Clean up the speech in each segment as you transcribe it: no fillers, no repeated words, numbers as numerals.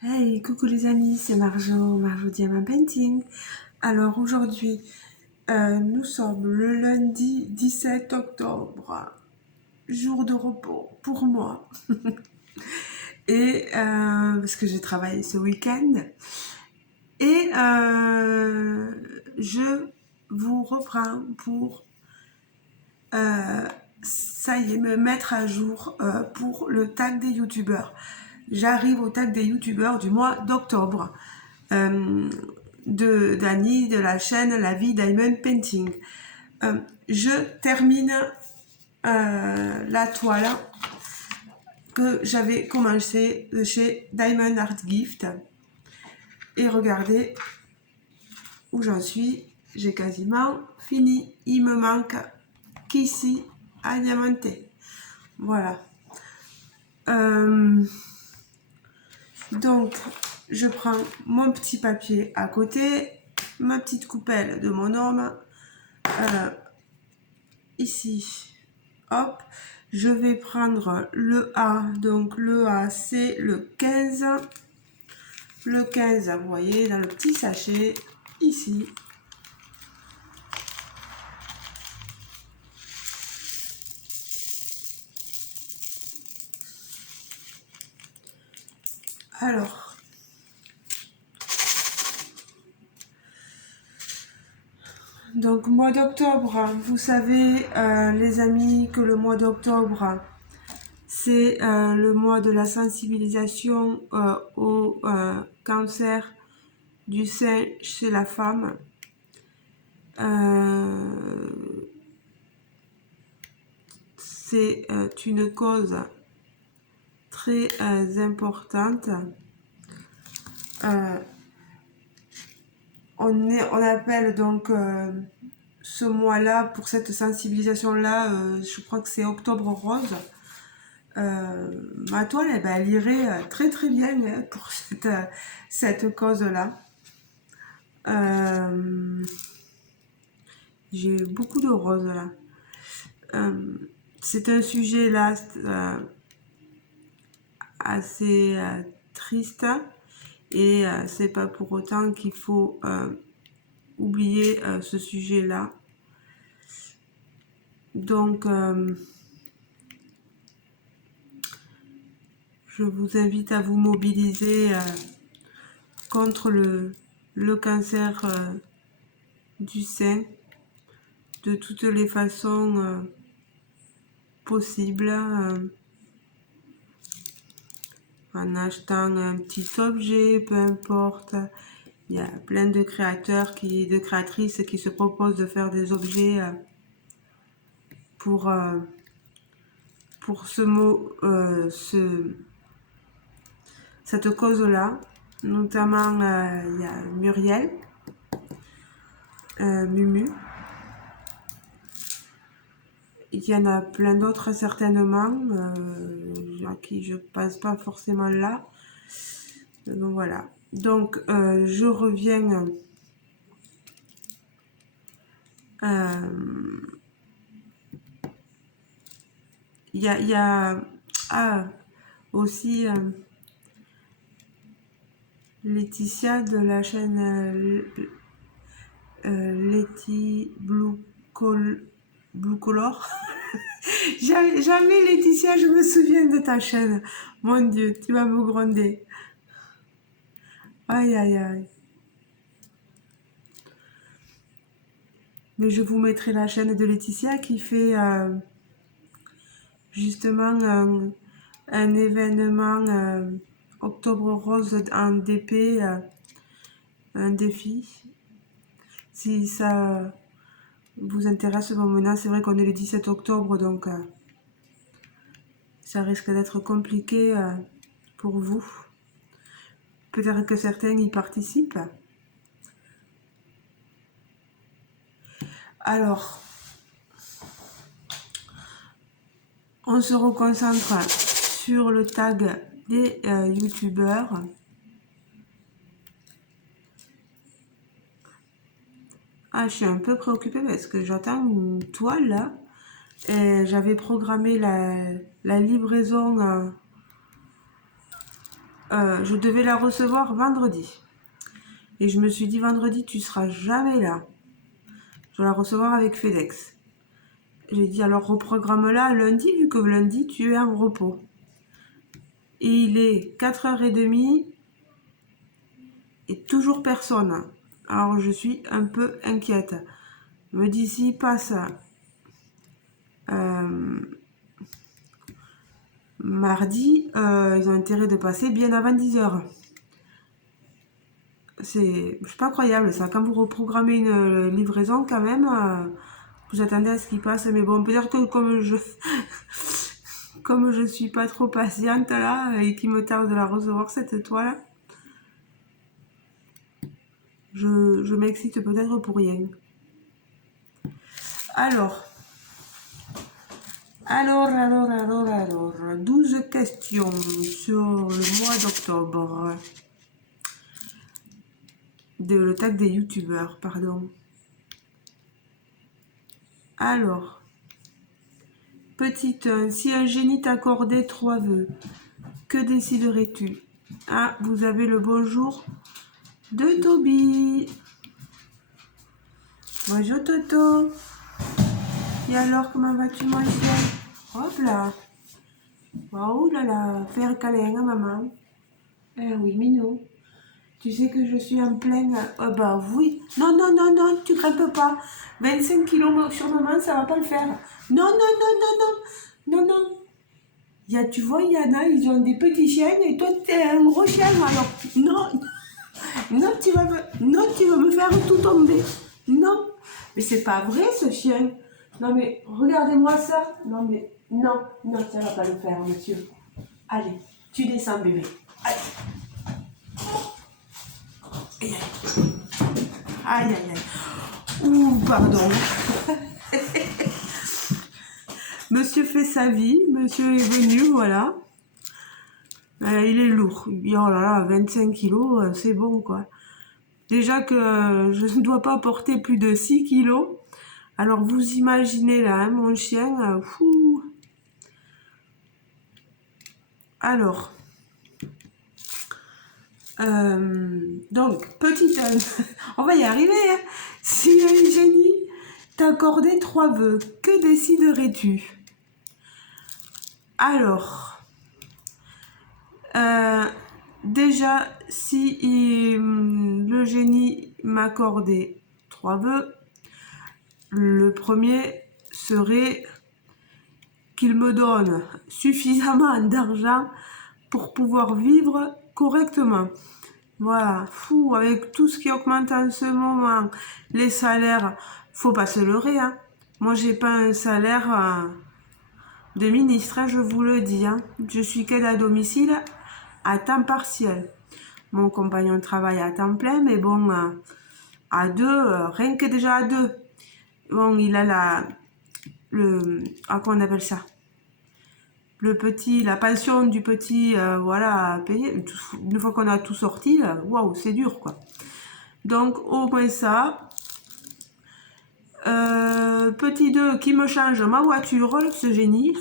Hey, coucou les amis, c'est Marjo Diamant Painting. Alors aujourd'hui, nous sommes le lundi 17 octobre, jour de repos pour moi. Et parce que j'ai travaillé ce week-end. Et je vous reprends pour, ça y est, me mettre à jour pour le tag des youtubeurs. J'arrive au tag des youtubeurs du mois d'octobre. De Dani de la chaîne La Vie Diamond Painting. Je termine la toile que j'avais commencé de chez Diamond Art Gift. Et regardez où j'en suis. J'ai quasiment fini. Il me manque qu'ici à diamanter. Voilà. Donc, je prends mon petit papier à côté, ma petite coupelle de mon homme. Ici, hop, je vais prendre le A. Donc, le A, c'est le 15. Le 15, vous voyez, dans le petit sachet, ici. Alors, donc mois d'octobre, vous savez les amis que le mois d'octobre c'est le mois de la sensibilisation au cancer du sein chez la femme. C'est une cause très importante. On appelle donc ce mois-là, pour cette sensibilisation-là, je crois que c'est Octobre Rose. Ma toile, eh ben, elle irait très très bien pour cette cause-là. J'ai beaucoup de roses là. C'est un sujet là assez triste et c'est pas pour autant qu'il faut oublier ce sujet là. Donc je vous invite à vous mobiliser contre le cancer du sein de toutes les façons possibles, en achetant un petit objet, peu importe. Il y a plein de créateurs, de créatrices qui se proposent de faire des objets pour cette cause-là. Notamment, il y a Muriel, Mumu. Il y en a plein d'autres certainement, à qui je pense pas forcément là. Donc voilà. Donc je reviens il y a aussi Laetitia de la chaîne Letty Blue Color. Jamais Laetitia, je me souviens de ta chaîne. Mon Dieu, tu vas me gronder. Aïe aïe aïe. Mais je vous mettrai la chaîne de Laetitia qui fait justement un événement Octobre Rose en DP, un défi. Si ça vous intéresse, bon maintenant c'est vrai qu'on est le 17 octobre donc ça risque d'être compliqué pour vous. Peut-être que certains y participent. Alors, on se reconcentre sur le tag des youtubeurs. Ah, je suis un peu préoccupée parce que j'attends une toile là. J'avais programmé la livraison je devais la recevoir vendredi. Et je me suis dit, vendredi, tu seras jamais là. Je vais la recevoir avec FedEx. J'ai dit, alors reprogramme-la lundi, vu que lundi, tu es en repos. Et il est 4h30 et toujours personne. Alors je suis un peu inquiète. Je me dis, s'il passe mardi, ils ont intérêt de passer bien avant 10h. C'est pas croyable ça. Quand vous reprogrammez une livraison, quand même, vous attendez à ce qu'il passe. Mais bon, peut-être que comme je suis pas trop patiente là et qu'il me tarde de la recevoir cette toile, je m'excite peut-être pour rien. Alors, 12 questions sur le mois d'octobre. Le tag des youtubeurs, pardon. Alors, petite 1, si un génie t'accordait 3 vœux, que déciderais-tu? Ah, vous avez le bonjour de Toby. Bonjour Toto. Et alors, comment vas-tu mon chien? Hop là. Oh là là, faire câlin à maman. Eh oui, Minou. Tu sais que je suis en pleine... Oh bah oui. Non, non, non, non, tu grimpes pas. 25 kilos sur maman, ça va pas le faire. Non, non, non, non, non. Non, non. Tu vois, il y en a, ils ont des petits chiens et toi, t'es un gros chien. Alors, non, non, non, tu vas me faire tout tomber. Non. Mais c'est pas vrai, ce chien. Non, mais regardez-moi ça. Non, mais non, non, ça va pas le faire, monsieur. Allez, tu descends, bébé. Allez. Aïe, aïe, aïe, aïe. Ouh, pardon. Monsieur fait sa vie, monsieur est venu, voilà. Il est lourd. Oh là là, 25 kilos, c'est bon, quoi. Déjà que je ne dois pas porter plus de 6 kilos. Alors, vous imaginez, là, hein, mon chien, fou. Alors, donc, petite... on va y arriver, hein. Si un génie t'accordait 3 vœux, que déciderais-tu? Alors, déjà, si le génie m'accordait 3 vœux, le premier serait qu'il me donne suffisamment d'argent pour pouvoir vivre correctement. Voilà, fou, avec tout ce qui augmente en ce moment, les salaires, faut pas se leurrer, hein. Moi, j'ai pas un salaire de ministre, hein, je vous le dis, hein. Je suis qu'aide à domicile à temps partiel. Mon compagnon travaille à temps plein, mais bon, à deux, rien que déjà à deux. Bon, il a comment on appelle ça? La pension du petit, voilà, à payer. Une fois qu'on a tout sorti, waouh, c'est dur, quoi. Donc, au moins ça. Petit 2, qui me change ma voiture, ce génie.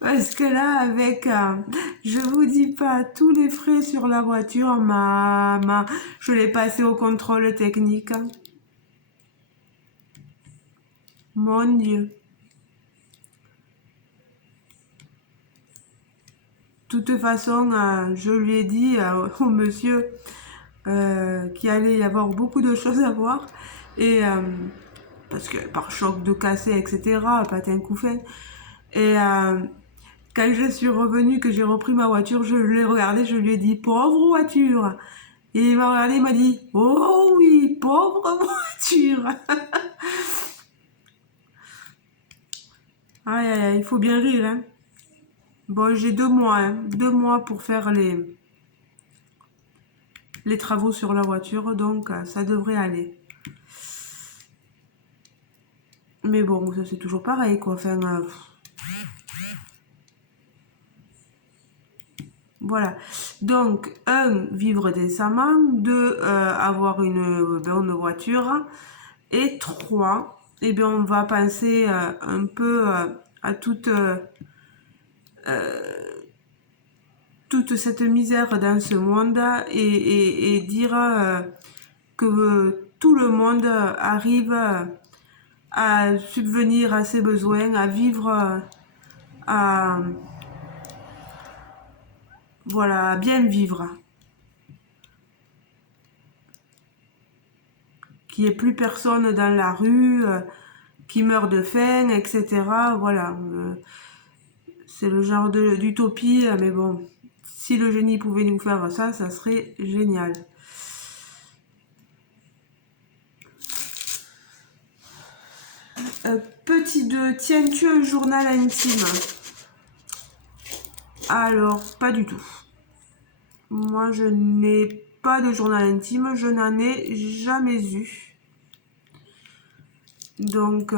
Parce que là, avec, je vous dis pas, tous les frais sur la voiture, je l'ai passé au contrôle technique. Mon Dieu. De toute façon, je lui ai dit au monsieur qu'il allait y avoir beaucoup de choses à voir. Et parce que par choc de cassé, etc., patin couffin. Et quand je suis revenue, que j'ai repris ma voiture, je l'ai regardé, je lui ai dit, pauvre voiture. Et il m'a regardé, il m'a dit, oh oui, pauvre voiture. Aïe, aïe, aïe, il faut bien rire, hein. Bon, j'ai 2 mois, hein, 2 mois pour faire les travaux sur la voiture, donc ça devrait aller. Mais bon, ça c'est toujours pareil, quoi. Enfin, voilà. Donc, 1, vivre décemment. 2, avoir une bonne voiture. Et 3, eh bien, on va penser un peu à toute toute cette misère dans ce monde et dire que tout le monde arrive à subvenir à ses besoins, à vivre, à, voilà, à bien vivre. Qu'il n'y ait plus personne dans la rue, qui meurt de faim, etc. Voilà. C'est le genre d'utopie, mais bon, si le génie pouvait nous faire ça, ça serait génial. Petit 2, tiens-tu un journal intime? Alors, pas du tout. Moi, je n'ai pas de journal intime, je n'en ai jamais eu. Donc,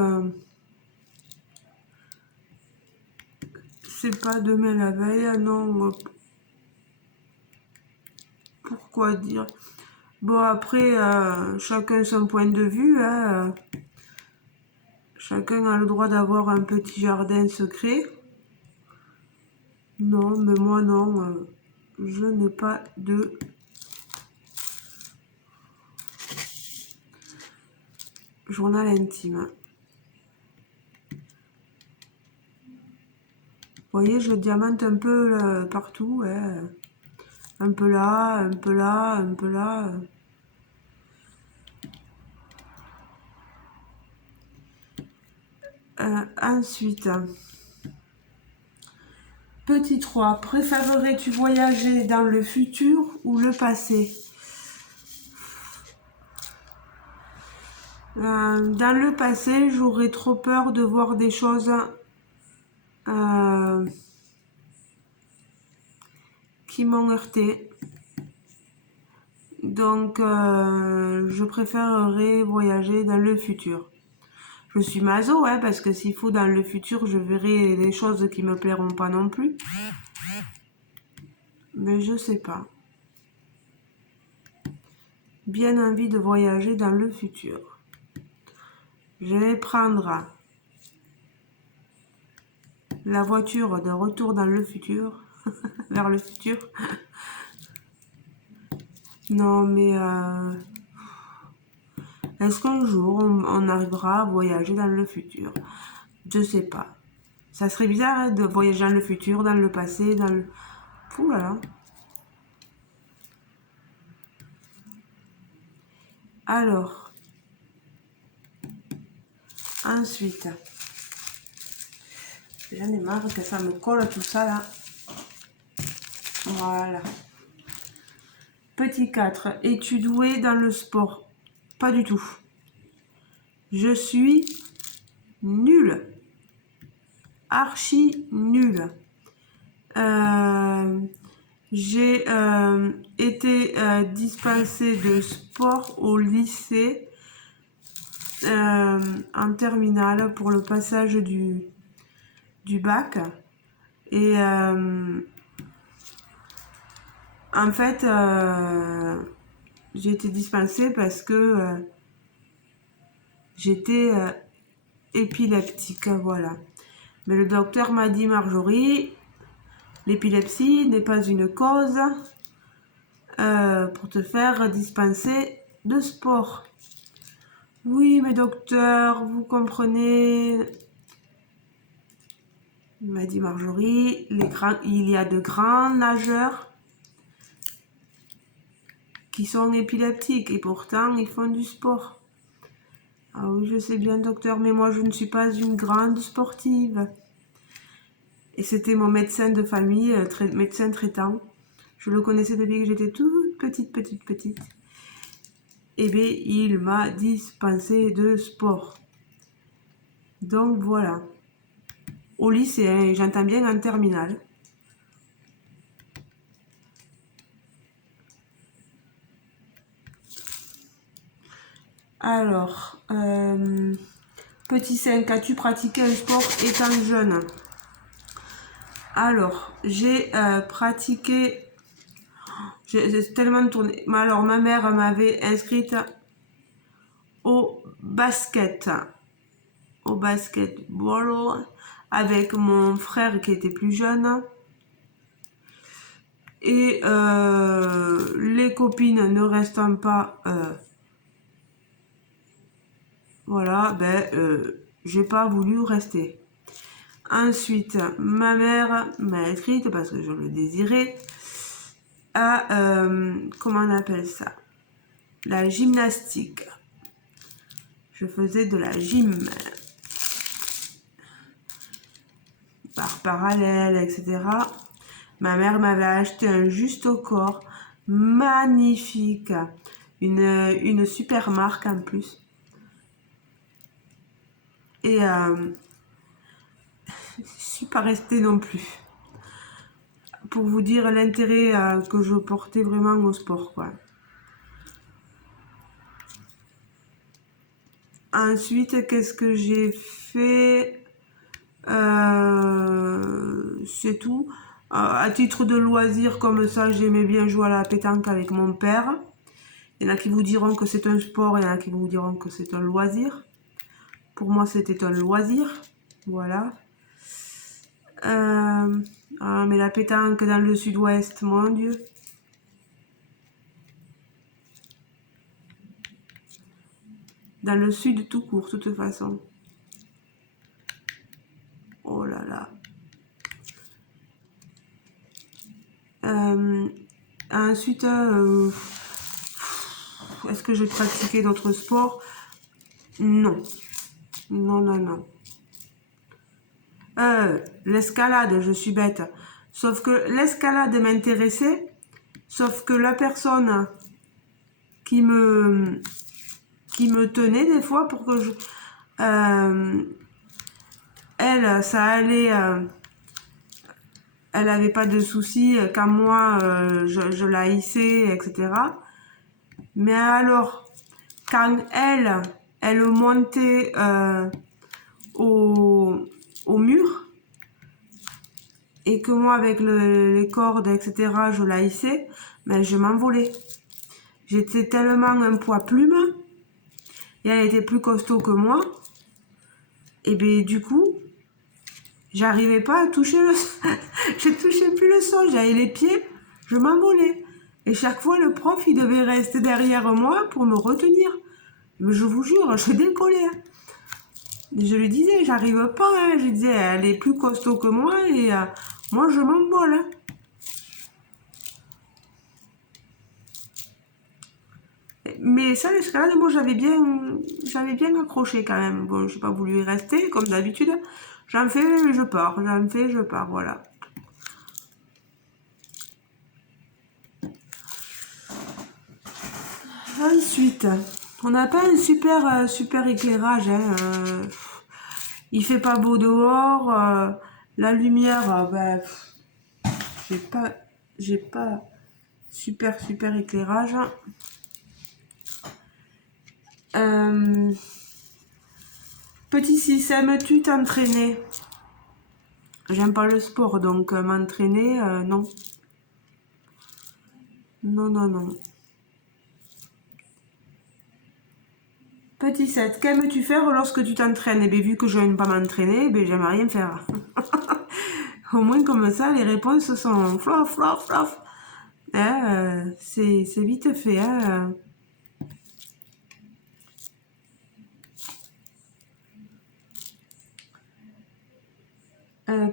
c'est pas demain la veille, non. Pourquoi dire? Bon, après, chacun son point de vue, hein. Chacun a le droit d'avoir un petit jardin secret. Non, mais moi non, je n'ai pas de journal intime. Vous voyez, je le diamante un peu là, partout, hein. Un peu là, un peu là, un peu là. Ensuite, petit 3, préférerais-tu voyager dans le futur ou le passé? Dans le passé, j'aurais trop peur de voir des choses qui m'ont heurté. Donc, je préférerais voyager dans le futur. Je suis maso, hein, parce que s'il faut dans le futur, je verrai des choses qui me plairont pas non plus. Mais je sais pas. Bien envie de voyager dans le futur. Je vais prendre la voiture de retour dans le futur, vers le futur. Non, mais est-ce qu'un jour on arrivera à voyager dans le futur? Je sais pas. Ça serait bizarre, hein, de voyager dans le futur, dans le passé, dans le... Ouh là là. Alors, ensuite, j'en ai marre que ça me colle tout ça là. Voilà. Petit 4, es-tu doué dans le sport? Pas du tout. Je suis nulle. Archi nulle. J'ai été dispensée de sport au lycée en terminale pour le passage du bac. Et en fait, j'ai été dispensée parce que j'étais épileptique, voilà. Mais le docteur m'a dit, Marjorie, l'épilepsie n'est pas une cause pour te faire dispenser de sport. Oui, mais docteur, vous comprenez. Il m'a dit, Marjorie, il y a de grands nageurs qui sont épileptiques et pourtant ils font du sport. Ah oui, je sais bien, docteur, mais moi je ne suis pas une grande sportive. Et c'était mon médecin de famille, médecin traitant. Je le connaissais depuis que j'étais toute petite. Et bien, il m'a dispensé de sport. Donc voilà. Au lycée, hein, j'entends bien en terminale. Alors, petit 5, as-tu pratiqué un sport étant jeune? Alors, j'ai pratiqué, j'ai tellement tourné. Alors, ma mère m'avait inscrite au basketball, avec mon frère qui était plus jeune. Et les copines ne restant pas, voilà, j'ai pas voulu rester. Ensuite, ma mère m'a inscrite, parce que je le désirais, à, comment on appelle ça, la gymnastique. Je faisais de la gym par parallèle, etc. Ma mère m'avait acheté un juste au corps magnifique, une super marque en plus. Et je suis pas restée non plus. Pour vous dire l'intérêt que je portais vraiment au sport, quoi. Ensuite, qu'est-ce que j'ai fait? C'est tout. À titre de loisir, comme ça, j'aimais bien jouer à la pétanque avec mon père. Il y en a qui vous diront que c'est un sport, il y en a qui vous diront que c'est un loisir. Pour moi, c'était un loisir. Voilà. Mais la pétanque dans le sud-ouest, mon Dieu. Dans le sud tout court, de toute façon. Oh là là. Ensuite, est-ce que j'ai pratiqué d'autres sports? Non. Non, non, non. L'escalade, je suis bête. Sauf que l'escalade m'intéressait, sauf que la personne qui me tenait des fois pour que je... elle, ça allait... elle avait pas de soucis quand moi, je la hissais, etc. Mais alors, quand elle montait au mur, et que moi, avec les cordes, etc., je la hissais, mais je m'envolais. J'étais tellement un poids plume, et elle était plus costaud que moi, et bien du coup, j'arrivais pas à toucher le sol. Je touchais plus le sol, j'avais les pieds, je m'envolais. Et chaque fois, le prof, il devait rester derrière moi pour me retenir. Mais je vous jure, je décollais. Je lui disais, j'arrive pas. Hein. Je disais, elle est plus costaud que moi et moi, je m'envole. Hein. Mais ça, l'escalade, moi, j'avais bien accroché quand même. Bon, j'ai pas voulu y rester, comme d'habitude. J'en fais, je pars. J'en fais, je pars. Voilà. Ensuite, on n'a pas un super éclairage. Hein, il fait pas beau dehors. La lumière, j'ai pas super éclairage. Petit système, tu t'entraînais. J'aime pas le sport, donc m'entraîner, non. Non, non, non. Petit 7, qu'aimes-tu faire lorsque tu t'entraînes? Eh bien, vu que je n'aime pas m'entraîner, eh bien, j'aime rien faire. Au moins, comme ça, les réponses sont flof, flof, flof. Hein, c'est vite fait. Hein.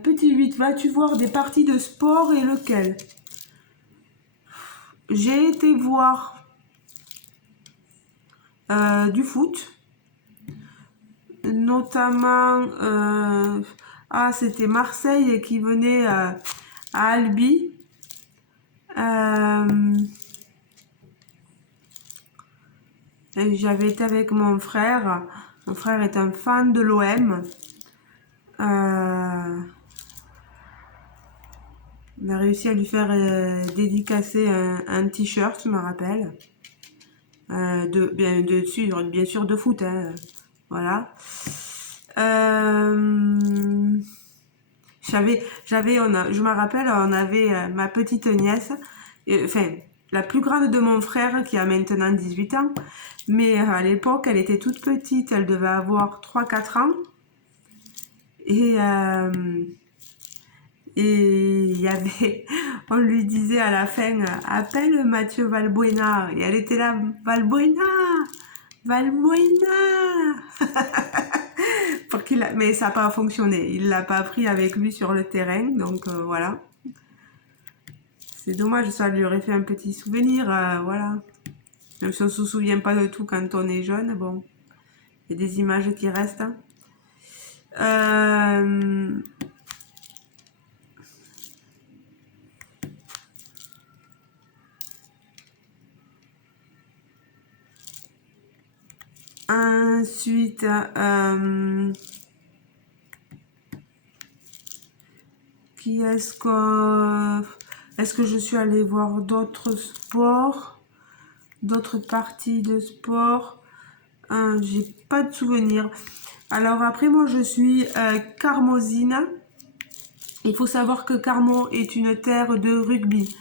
Petit 8, vas-tu voir des parties de sport et lequel? J'ai été voir du foot, notamment c'était Marseille qui venait à Albi. J'avais été avec mon frère. Mon frère est un fan de l'OM. On a réussi à lui faire dédicacer un t-shirt, je me rappelle. Bien sûr de foot. Hein, voilà. Je me rappelle, on avait ma petite nièce, enfin, la plus grande de mon frère qui a maintenant 18 ans, mais à l'époque, elle était toute petite, elle devait avoir 3-4 ans. Et Et il y avait, on lui disait à la fin, appelle Mathieu Valbuena. Et elle était là, Valbuena, Valbuena. Mais ça n'a pas fonctionné. Il l'a pas pris avec lui sur le terrain, donc voilà. C'est dommage, ça lui aurait fait un petit souvenir, voilà. Même si on se souvient pas de tout quand on est jeune, bon, il y a des images qui restent. Ensuite, qui est-ce que... Est-ce que je suis allée voir d'autres sports, d'autres parties de sport? J'ai pas de souvenir. Alors après, moi, je suis carmosine. Il faut savoir que Carmont est une terre de rugby.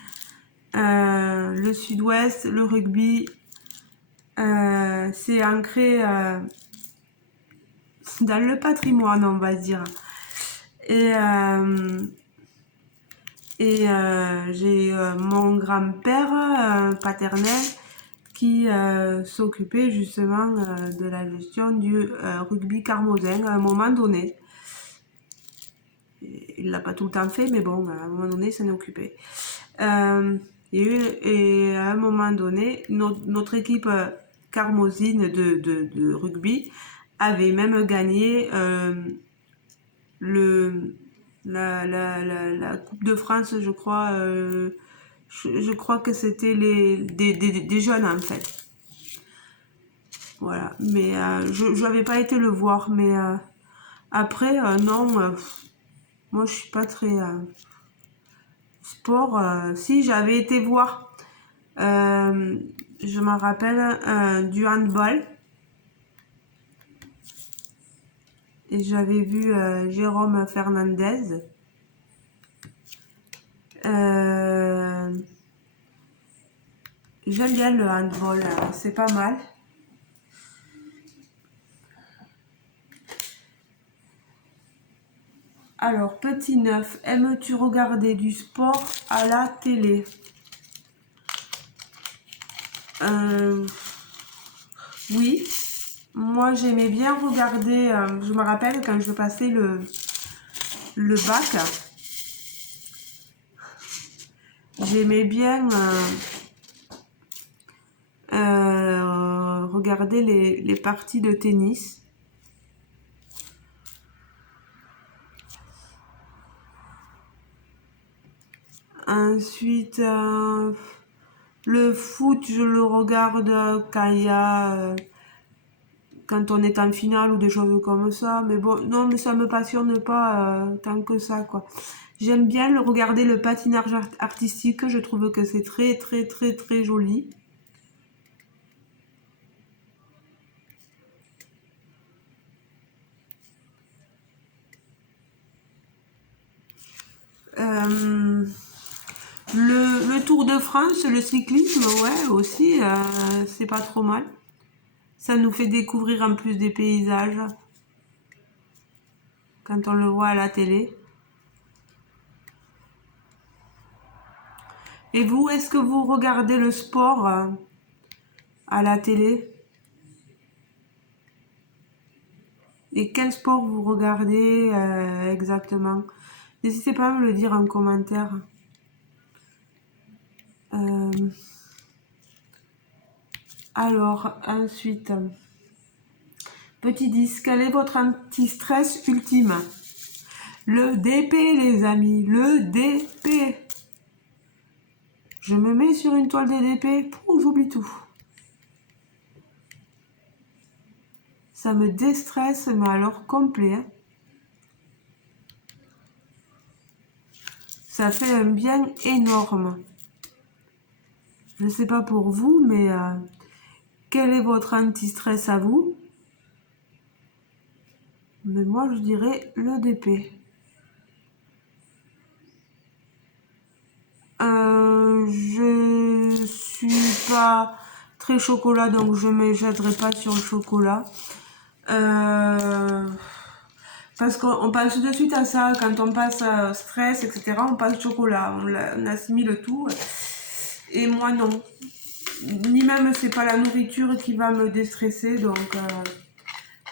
Le sud-ouest, le rugby, c'est ancré dans le patrimoine, on va dire. Et j'ai mon grand-père paternel qui s'occupait justement de la gestion du rugby carmosin à un moment donné. Il l'a pas tout le temps fait, mais bon, à un moment donné, il s'en est occupé. Et à un moment donné, notre équipe carmosine de rugby avait même gagné la Coupe de France, je crois. Je crois que c'était des jeunes en fait. Voilà, mais je n'avais pas été le voir, mais après, non, moi je suis pas très sport. Si, j'avais été voir, je me rappelle, du handball. Et j'avais vu Jérôme Fernandez. J'aime bien le handball, c'est pas mal. Alors, petit neuf, aimes-tu regarder du sport à la télé? Oui, moi j'aimais bien regarder, je me rappelle quand je passais le bac, j'aimais bien regarder les parties de tennis. Ensuite, le foot, je le regarde quand il y a, quand on est en finale ou des choses comme ça. Mais bon, non, mais ça me passionne pas tant que ça, quoi. J'aime bien regarder le patinage artistique. Je trouve que c'est très, très, très, très joli. Le Tour de France, le cyclisme, ouais, aussi, c'est pas trop mal. Ça nous fait découvrir en plus des paysages quand on le voit à la télé. Et vous, est-ce que vous regardez le sport à la télé? Et quel sport vous regardez exactement? N'hésitez pas à me le dire en commentaire. Alors, ensuite, petit 10, quel est votre anti-stress ultime? Le DP, les amis, le DP. Je me mets sur une toile de DP, j'oublie tout. Ça me déstresse, mais alors complet. Hein. Ça fait un bien énorme. Je ne sais pas pour vous, mais quel est votre anti-stress à vous? Mais moi, je dirais le DP. Je suis pas très chocolat, donc je ne me jetterai pas sur le chocolat. Parce qu'on pense de suite à ça, quand on passe stress, etc., on pense chocolat, on assimile tout. Et moi, non. Ni même, c'est pas la nourriture qui va me déstresser, donc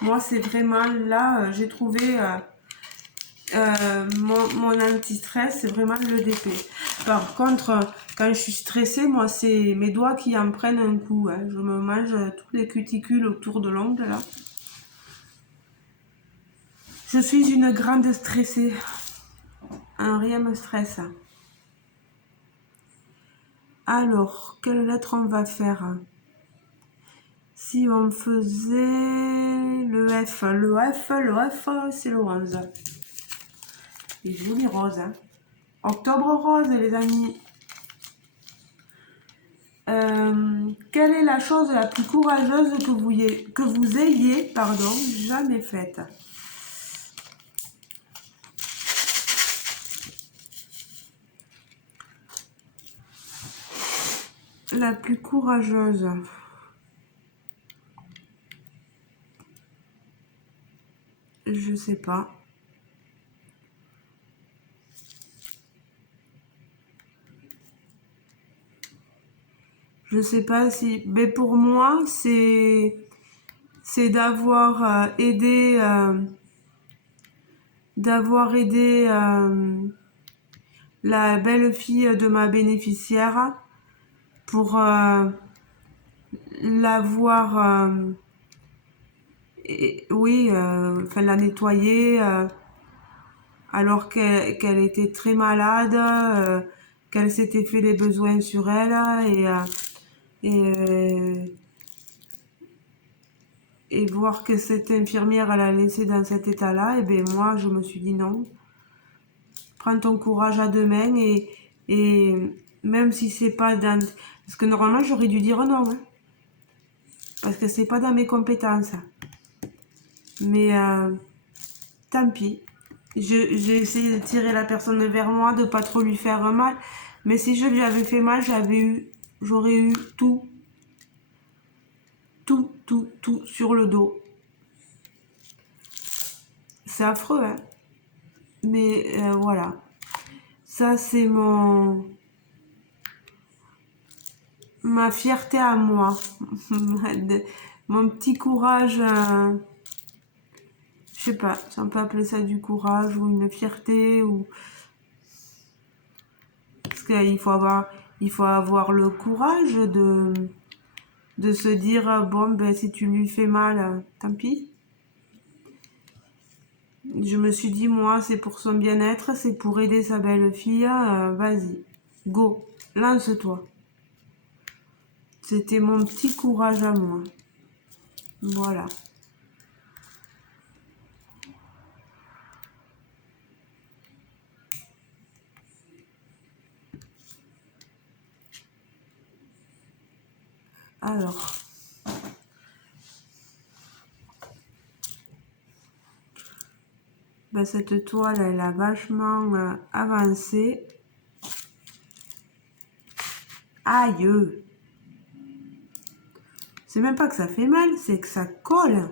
moi, c'est vraiment là, j'ai trouvé mon anti-stress, c'est vraiment le DP. Par contre, quand je suis stressée, moi, c'est mes doigts qui en prennent un coup. Hein. Je me mange toutes les cuticules autour de l'ongle, là. Je suis une grande stressée. Rien me stresse. Alors, quelle lettre on va faire? Si on faisait le F, c'est le 11. Et joli rose. Hein. Octobre rose, les amis. Quelle est la chose la plus courageuse que vous ayez jamais faite? La plus courageuse. Je sais pas. Je sais pas si... Mais pour moi, c'est d'avoir aidé... la belle-fille de ma bénéficiaire pour l'avoir... oui, enfin la nettoyer alors qu'elle était très malade, qu'elle s'était fait les besoins sur elle et, et voir que cette infirmière elle a laissé dans cet état-là, et bien moi je me suis dit non, prends ton courage à deux mains et même si c'est pas dans... Parce que normalement j'aurais dû dire non, hein, parce que c'est pas dans mes compétences. Mais tant pis. J'ai essayé de tirer la personne vers moi, de pas trop lui faire mal. Mais si je lui avais fait mal, j'aurais eu tout sur le dos. C'est affreux, hein. Mais voilà. Ça, c'est ma fierté à moi. Mon petit courage. Je sais pas, si on peut appeler ça du courage ou une fierté ou... Parce qu'il faut avoir le courage de se dire, bon, ben, si tu lui fais mal, tant pis. Je me suis dit, moi, c'est pour son bien-être, c'est pour aider sa belle-fille, vas-y, go, lance-toi. C'était mon petit courage à moi. Voilà. Alors... Ben, cette toile, elle a vachement avancé. Aïe! C'est même pas que ça fait mal, c'est que ça colle.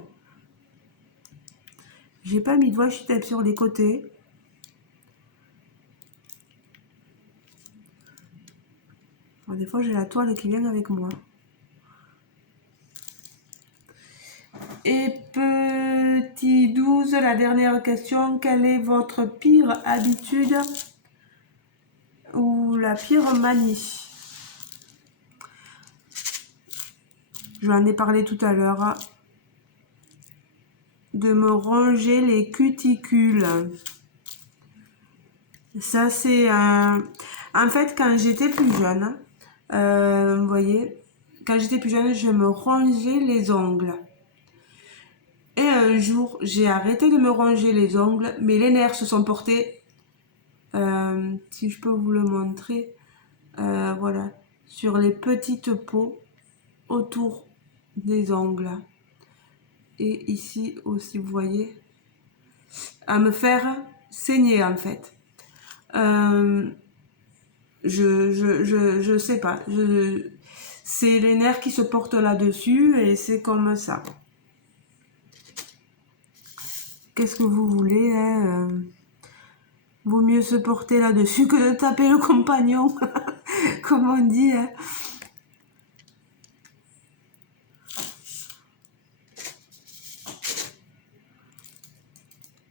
J'ai pas mis de washi tape sur les côtés. Alors, des fois, j'ai la toile qui vient avec moi. Et petit 12, la dernière question. Quelle est votre pire habitude ou la pire manie? J'en ai parlé tout à l'heure. De me ronger les cuticules. Ça, c'est un... En fait, quand j'étais plus jeune, vous voyez, quand j'étais plus jeune, je me rongeais les ongles. Et un jour, j'ai arrêté de me ronger les ongles, mais les nerfs se sont portés, si je peux vous le montrer, voilà, sur les petites peaux autour des ongles. Et ici aussi, vous voyez, à me faire saigner en fait. Je sais pas, c'est les nerfs qui se portent là-dessus et c'est comme ça. qu'est-ce que vous voulez, hein, vaut mieux se porter là-dessus que de taper le compagnon, comme on dit. Hein.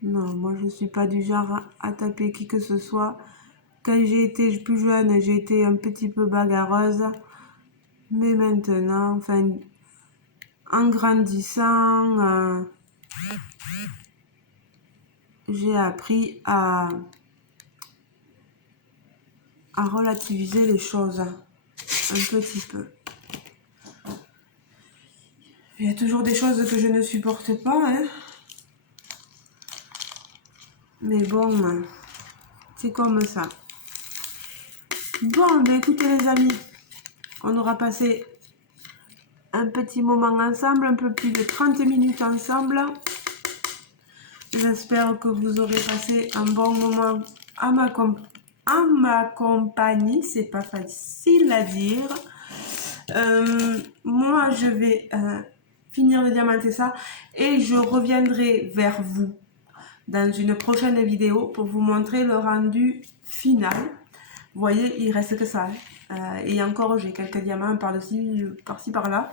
Non, moi je suis pas du genre à taper qui que ce soit. Quand j'ai été plus jeune, j'ai été un petit peu bagarreuse. Mais maintenant, enfin, en grandissant, j'ai appris à relativiser les choses un petit peu. Il y a toujours des choses que je ne supporte pas, hein. Mais bon, c'est comme ça. Bon, ben écoutez les amis, on aura passé un petit moment ensemble, un peu plus de 30 minutes ensemble. J'espère que vous aurez passé un bon moment à ma compagnie. C'est pas facile à dire. Moi, je vais finir de diamanter ça et je reviendrai vers vous dans une prochaine vidéo pour vous montrer le rendu final. Vous voyez, il reste que ça. Et encore, j'ai quelques diamants par-ci, par-là.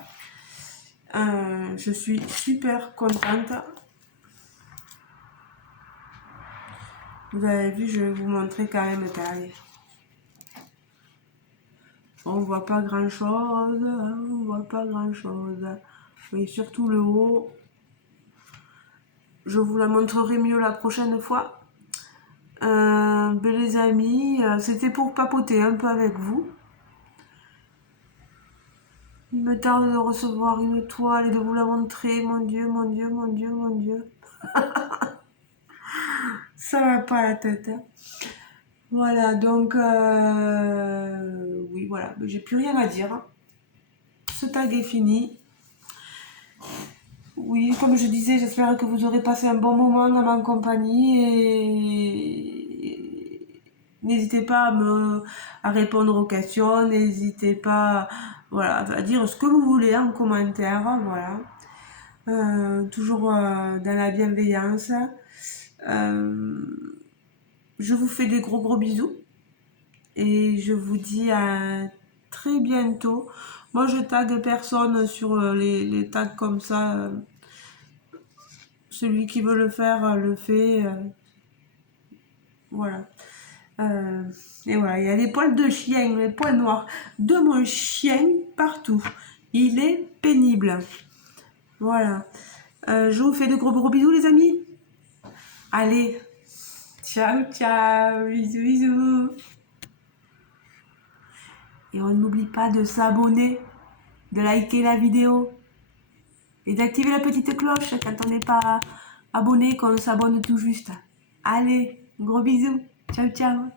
Je suis super contente. Vous avez vu, je vais vous montrer quand même taille. On voit pas grand chose, on voit pas grand chose. Mais surtout le haut. Je vous la montrerai mieux la prochaine fois. Ben les amis, c'était pour papoter un peu avec vous. Il me tarde de recevoir une toile et de vous la montrer. Mon Dieu, mon Dieu, mon Dieu, mon Dieu. Ça va pas la tête. Hein. Voilà, donc, oui, voilà, j'ai plus rien à dire. Ce tag est fini. Oui, comme je disais, j'espère que vous aurez passé un bon moment dans ma compagnie et n'hésitez pas à répondre aux questions, n'hésitez pas voilà, à dire ce que vous voulez en commentaire, voilà. Toujours dans la bienveillance. Je vous fais des gros bisous et je vous dis à très bientôt. Moi je tague personne sur les tags comme ça. Celui qui veut le faire le fait. Voilà. Et voilà, il y a les poils de chien, les poils noirs de mon chien partout. Il est pénible. Voilà. Je vous fais de gros bisous les amis. Allez. Ciao, ciao. Bisous, bisous. Et on n'oublie pas de s'abonner, de liker la vidéo et d'activer la petite cloche quand on n'est pas abonné, qu'on s'abonne tout juste. Allez, gros bisous. Ciao, ciao.